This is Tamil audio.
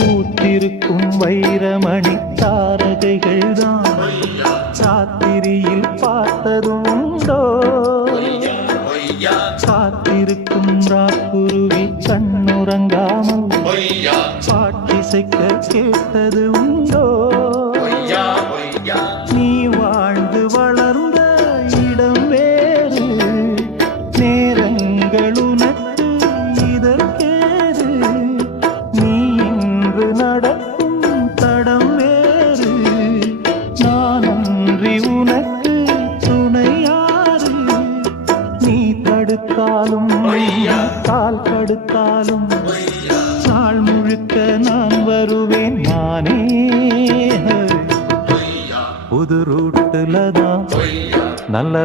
பூத்திருக்கும் வைரமணி தாரகைகள் தான் சாத்திரியில் பார்த்ததுண்டோ காத்திருக்கும் ராக்குருவி கண்ணுறங்காமல் பாட்டிசைக்க கேட்டது உண்டோ நீ வாழ்ந்து வளர்ந்த இடம் வேறு நேரங்கள் உனக்கு இதற்கேது நீ இன்று நடக்கும் தடம் வேறு நான் அன்றி உனக்கு துணையாறு நீ தடுத்தாலும் கால் தடுத்தாலும் நாள் முழுக்க நான் வருவேன் நானே புது ரூட்டுல தான் நல்ல